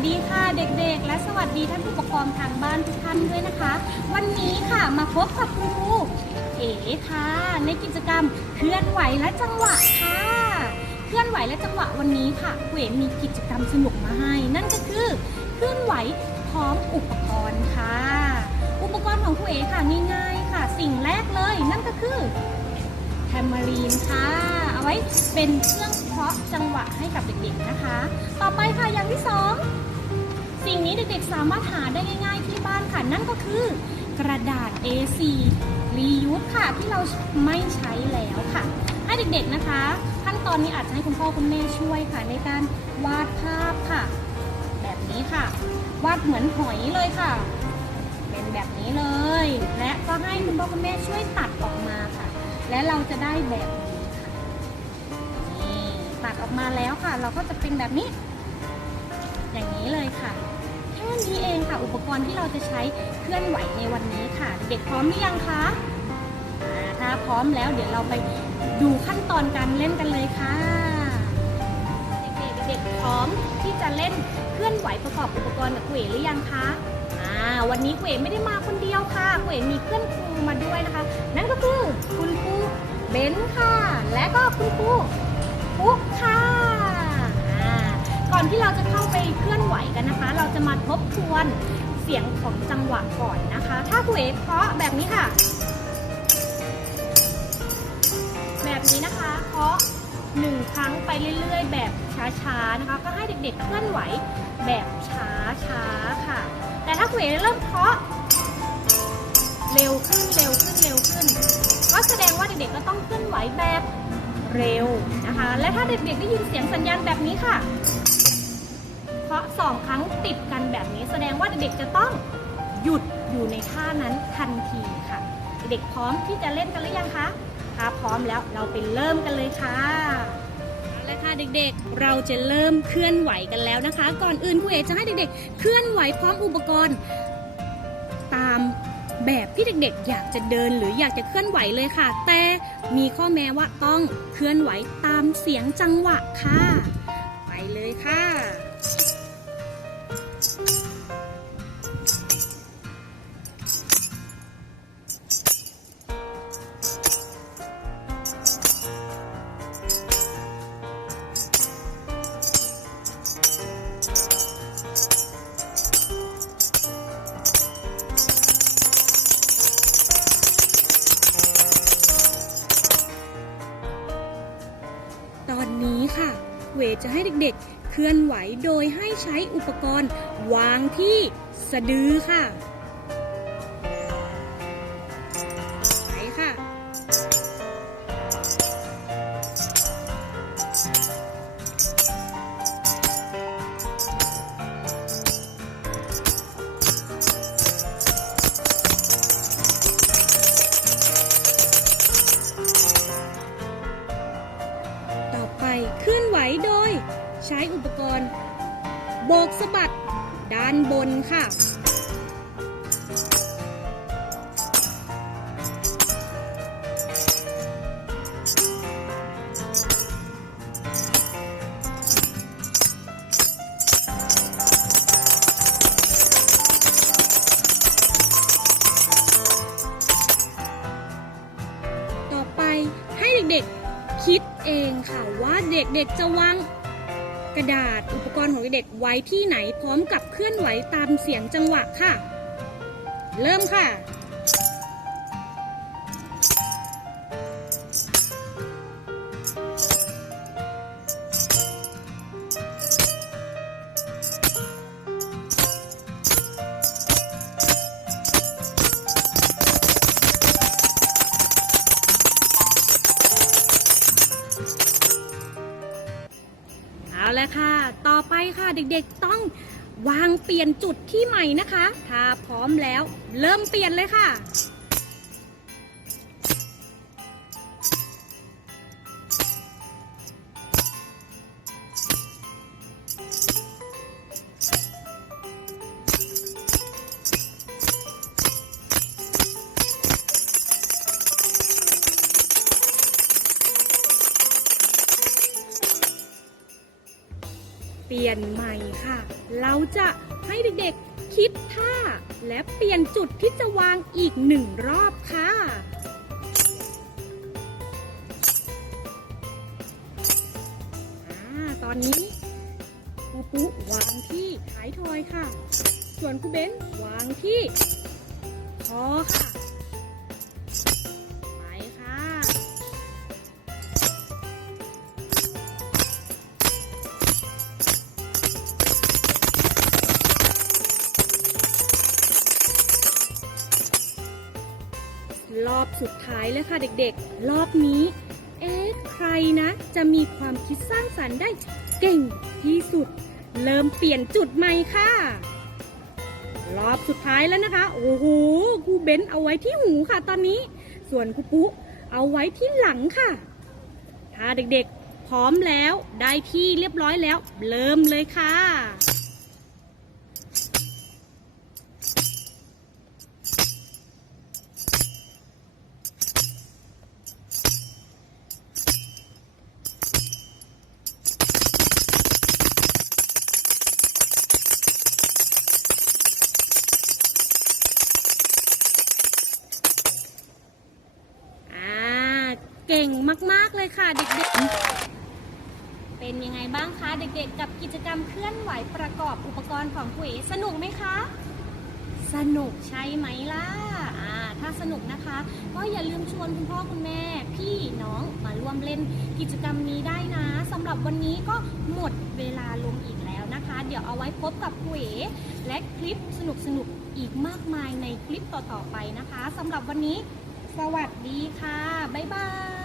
วัสดีค่ะเด็กๆ และสวัสดีท่านผู้ปกครองทางบ้านทุกท่านด้วยนะคะ วันนี้ค่ะมาพบกับครูเอ๋ค่ะ ในกิจกรรมเคลื่อนไหวและจังหวะค่ะ เคลื่อนไหวและจังหวะวันนี้ค่ะครูเอ๋มีกิจกรรมสนุกมาให้ นั่นก็คือเคลื่อนไหวพร้อมอุปกรณ์ค่ะ อุปกรณ์ของครูเอ๋ค่ะง่ายๆค่ะ สิ่งแรกเลยนั่นก็คือแทมมารีนค่ะ เอาไว้เป็นเครื่องเพาะจังหวะให้กับเด็กๆนะคะ ต่อไปค่ะอย่างที่สอง สิ่งนี้เด็กๆสามารถหาได้ง่าย ๆ ที่บ้านค่ะนั่นก็คือกระดาษ A4 reuse ค่ะที่เราไม่ใช้แล้วค่ะ ให้เด็กๆนะคะ ขั้นตอนนี้อาจจะให้คุณพ่อคุณแม่ช่วยค่ะ ในการวาดภาพค่ะ แบบนี้ค่ะ วาดเหมือนหอยเลยค่ะ เป็นแบบนี้เลย และก็ให้คุณพ่อคุณแม่ช่วยตัดออกมาค่ะ และเราจะได้แบบนี้ค่ะนี่ตัดออกมาแล้วค่ะ เราก็จะเป็นแบบนี้ อย่างนี้เลยค่ะ ค่นี้เองค่ะ อุปกรณ์ที่เราจะใช้เคลื่อนไหวในวันนี้ค่ะ เด็กพร้อมหรือยังคะถ้าพร้อมแล้วเดี๋ยวเราไปดูขั้นตอนการเล่นกันเลยค่ะ เด็กๆเด็กพร้อมที่จะเล่นเคลื่อนไหวประกอบอุปกรณ์กับคุยหรือยังคะวันนี้คุยไม่ได้มาคนเดียวค่ะคุยมีเพื่อนครูมาด้วยนะคะ นั่นก็คือคุณครูเบนค่ะ และก็คุณครูปุ๊กค่ะ อนที่เราจะเข้าไปเคลื่อนไหวกันนะคะ เราจะมาทบทวนเสียงของจังหวะก่อนนะคะ ถ้าคุยเคาะแบบนี้ค่ะ แบบนี้นะคะเคาะหนึ่งครั้งไปเรื่อยๆ แบบช้าๆนะคะ ก็ให้เด็กๆ เคลื่อนไหวแบบช้าๆค่ะ แต่ถ้าคุยเริ่มเคาะเร็วขึ้นเร็วขึ้นเร็วขึ้น ก็แสดงว่าเด็กๆก็ต้องเคลื่อนไหวแบบเร็วนะคะ และถ้าเด็กๆได้ยินเสียงสัญญาณแบบนี้ค่ะ เคาะสองครั้งติดกันแบบนี้ แสดงว่าเด็กๆจะต้องหยุดอยู่ในท่านั้นทันทีค่ะ เด็กพร้อมที่จะเล่นกันหรือยังคะถ้าพร้อมแล้วเราไปเริ่มกันเลยค่ะเอาละค่ะเด็กๆ เราจะเริ่มเคลื่อนไหวกันแล้วนะคะ ก่อนอื่นครูเอกจะให้เด็กๆ เคลื่อนไหวพร้อมอุปกรณ์ ตามแบบที่เด็กๆ อยากจะเดินหรืออยากจะเคลื่อนไหวเลยค่ะ แต่มีข้อแม้ว่าต้องเคลื่อนไหวตามเสียงจังหวะค่ะ ไปเลยค่ะ นี้ค่ะ เวจะให้เด็กๆ เคลื่อนไหวโดยให้ใช้อุปกรณ์วางที่สะดือค่ะ ใช้อุปกรณ์ โบกสะบัดด้านบนค่ะ ต่อไปให้เด็กๆคิดเองค่ะว่าเด็กๆจะวาง กระดาษอุปกรณ์ของเด็กไว้ที่ไหนพร้อมกับเคลื่อนไหวตามเสียงจังหวะค่ะ เริ่มค่ะ เด็กๆต้องวางเปลี่ยนจุดที่ใหม่นะคะ ถ้าพร้อมแล้ว เริ่มเปลี่ยนเลยค่ะ ลี่ยนใหม่ค่ะ เราจะให้เด็กๆคิดท่า และเปลี่ยนจุดที่จะวางอีกหนึ่งรอบค่ะตอนนี้ครูปุ๊วางที่ท้ายทอยค่ะ ส่วนครูเบนวางที่คอค่ะ อบสุดท้ายเลยค่ะเด็กๆ รอบนี้ เอ๊ะใครนะ จะมีความคิดสร้างสรรค์ได้เก่งที่สุด เริ่มเปลี่ยนจุดใหม่ค่ะ รอบสุดท้ายแล้วนะคะ โอ้โหครูเบนเอาไว้ที่หูค่ะตอนนี้ ส่วนครูปุ๊เอาไว้ที่หลังค่ะ ถ้าเด็กๆ พร้อมแล้วได้ที่เรียบร้อยแล้ว เริ่มเลยค่ะ เก่งมาก ๆ เลยค่ะเด็กๆ เป็นยังไงบ้างคะเด็กๆ กับกิจกรรมเคลื่อนไหวประกอบอุปกรณ์ของคุยสนุกไหมคะ สนุกใช่ไหมล่ะอ่าถ้าสนุกนะคะ ก็อย่าลืมชวนคุณพ่อคุณแม่ พี่น้องมาร่วมเล่นกิจกรรมนี้ได้นะสำหรับวันนี้ก็หมดเวลาลงอีกแล้วนะคะ เดี๋ยวเอาไว้พบกับคุยและคลิปสนุกๆอีกมากมายในคลิปต่อๆไปนะคะสำหรับวันนี้สวัสดีค่ะ บ๊ายบาย